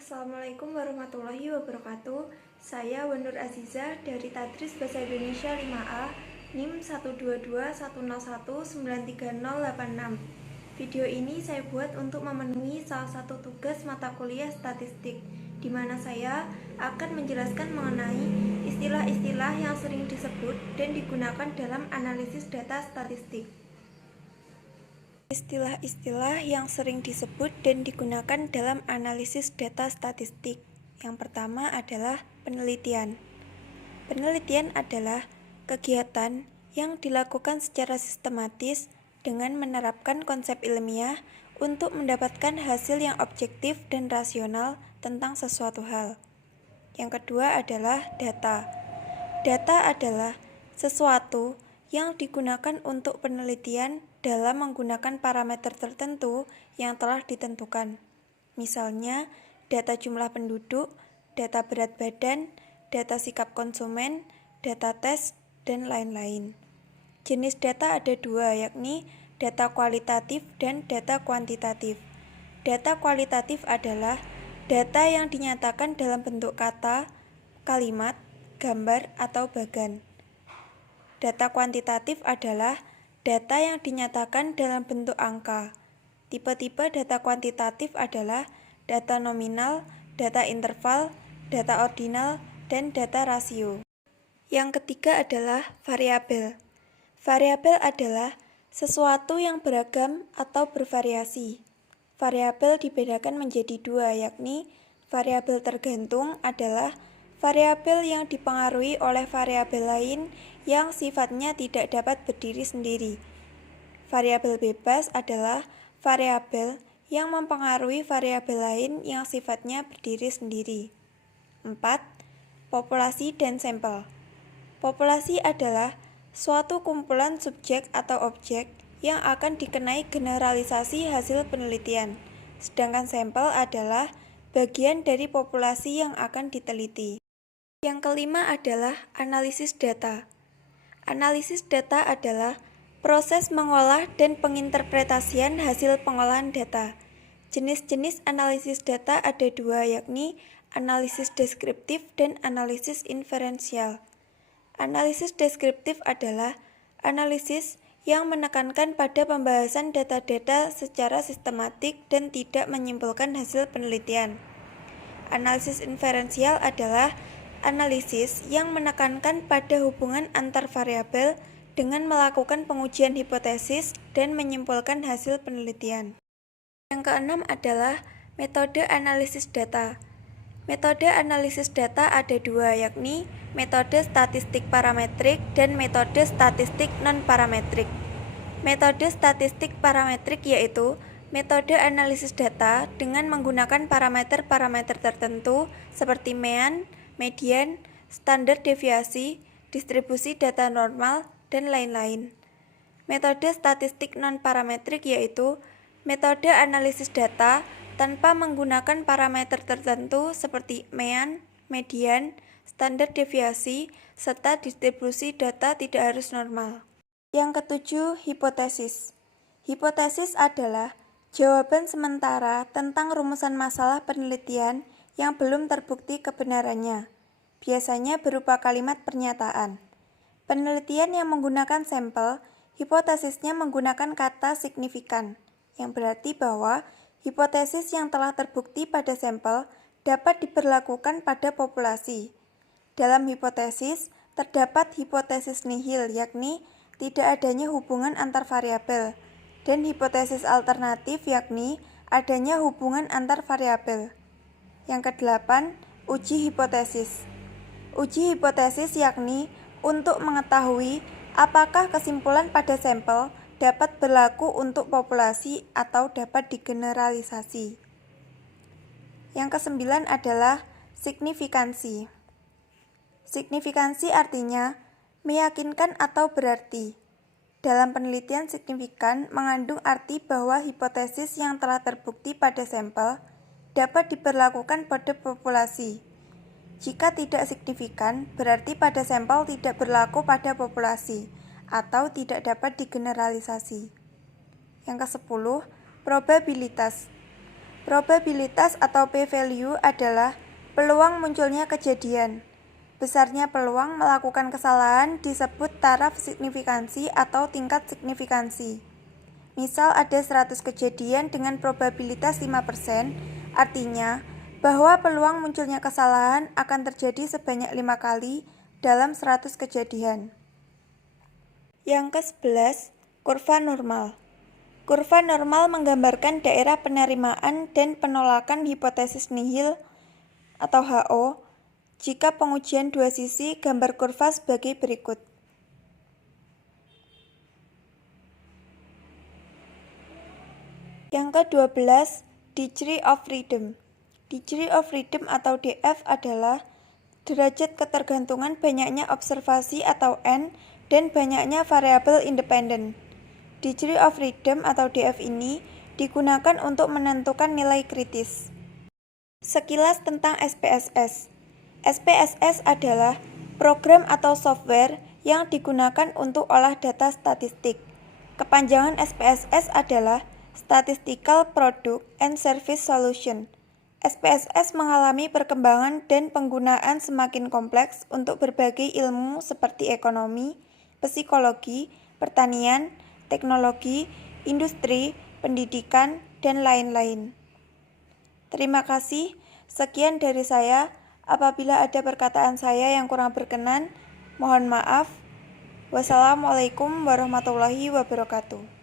Assalamualaikum warahmatullahi wabarakatuh. Saya Wanur Aziza dari Tadris Bahasa Indonesia 5A, NIM 12210193086. Video ini saya buat untuk memenuhi salah satu tugas mata kuliah statistik, di mana saya akan menjelaskan mengenai istilah-istilah yang sering disebut dan digunakan dalam analisis data statistik. Istilah-istilah yang sering disebut dan digunakan dalam analisis data statistik. Yang pertama adalah penelitian. Penelitian adalah kegiatan yang dilakukan secara sistematis dengan menerapkan konsep ilmiah untuk mendapatkan hasil yang objektif dan rasional tentang sesuatu hal. Yang kedua adalah data. Data adalah sesuatu yang digunakan untuk penelitian dalam menggunakan parameter tertentu yang telah ditentukan. Misalnya, data jumlah penduduk, data berat badan, data sikap konsumen, data tes, dan lain-lain. Jenis data ada dua, yakni data kualitatif dan data kuantitatif. Data kualitatif adalah data yang dinyatakan dalam bentuk kata, kalimat, gambar, atau bagan. Data kuantitatif adalah data yang dinyatakan dalam bentuk angka. Tipe-tipe data kuantitatif adalah data nominal, data interval, data ordinal, dan data rasio. Yang ketiga adalah variabel. Variabel adalah sesuatu yang beragam atau bervariasi. Variabel dibedakan menjadi dua, yakni variabel tergantung adalah variabel yang dipengaruhi oleh variabel lain yang sifatnya tidak dapat berdiri sendiri. Variabel bebas adalah variabel yang mempengaruhi variabel lain yang sifatnya berdiri sendiri. 4. Populasi dan sampel. Populasi adalah suatu kumpulan subjek atau objek yang akan dikenai generalisasi hasil penelitian, sedangkan sampel adalah bagian dari populasi yang akan diteliti. Yang kelima adalah analisis data. Analisis data adalah proses mengolah dan penginterpretasian hasil pengolahan data. Jenis-jenis analisis data ada dua, yakni analisis deskriptif dan analisis inferensial. Analisis deskriptif adalah analisis yang menekankan pada pembahasan data-data secara sistematik dan tidak menyimpulkan hasil penelitian. Analisis inferensial adalah analisis yang menekankan pada hubungan antar variabel dengan melakukan pengujian hipotesis dan menyimpulkan hasil penelitian. Yang keenam adalah metode analisis data. Metode analisis data ada dua, yakni metode statistik parametrik dan metode statistik non-parametrik. Metode statistik parametrik yaitu metode analisis data dengan menggunakan parameter-parameter tertentu seperti mean, median, standar deviasi, distribusi data normal, dan lain-lain. Metode statistik non-parametrik yaitu metode analisis data tanpa menggunakan parameter tertentu seperti mean, median, standar deviasi, serta distribusi data tidak harus normal. Yang ketujuh, hipotesis. Hipotesis adalah jawaban sementara tentang rumusan masalah penelitian yang belum terbukti kebenarannya, biasanya berupa kalimat pernyataan. Penelitian yang menggunakan sampel, hipotesisnya menggunakan kata signifikan, yang berarti bahwa hipotesis yang telah terbukti pada sampel dapat diberlakukan pada populasi. Dalam hipotesis, terdapat hipotesis nihil, yakni tidak adanya hubungan antar variabel, dan hipotesis alternatif, yakni adanya hubungan antar variabel. Yang kedelapan, uji hipotesis. Uji hipotesis yakni untuk mengetahui apakah kesimpulan pada sampel dapat berlaku untuk populasi atau dapat digeneralisasi. Yang kesembilan adalah signifikansi. Signifikansi artinya meyakinkan atau berarti. Dalam penelitian, signifikan mengandung arti bahwa hipotesis yang telah terbukti pada sampel dapat diberlakukan pada populasi. Jika tidak signifikan, berarti pada sampel tidak berlaku pada populasi atau tidak dapat digeneralisasi. Yang ke-10, probabilitas. Probabilitas atau p-value adalah peluang munculnya kejadian. Besarnya peluang melakukan kesalahan disebut taraf signifikansi atau tingkat signifikansi. Misal ada 100 kejadian dengan probabilitas 5%, artinya bahwa peluang munculnya kesalahan akan terjadi sebanyak 5 kali dalam 100 kejadian. Yang ke-11, kurva normal. Kurva normal menggambarkan daerah penerimaan dan penolakan hipotesis nihil atau HO jika pengujian dua sisi gambar kurva sebagai berikut. Yang ke-12, Degree of Freedom. Degree of Freedom atau DF adalah derajat ketergantungan banyaknya observasi atau N dan banyaknya variabel independen. Degree of Freedom atau DF ini digunakan untuk menentukan nilai kritis. Sekilas tentang SPSS. SPSS adalah program atau software yang digunakan untuk olah data statistik. Kepanjangan SPSS adalah Statistical Product and Service Solution. SPSS mengalami perkembangan dan penggunaan semakin kompleks untuk berbagai ilmu seperti ekonomi, psikologi, pertanian, teknologi, industri, pendidikan, dan lain-lain. Terima kasih. Sekian dari saya. Apabila ada perkataan saya yang kurang berkenan, mohon maaf. Wassalamualaikum warahmatullahi wabarakatuh.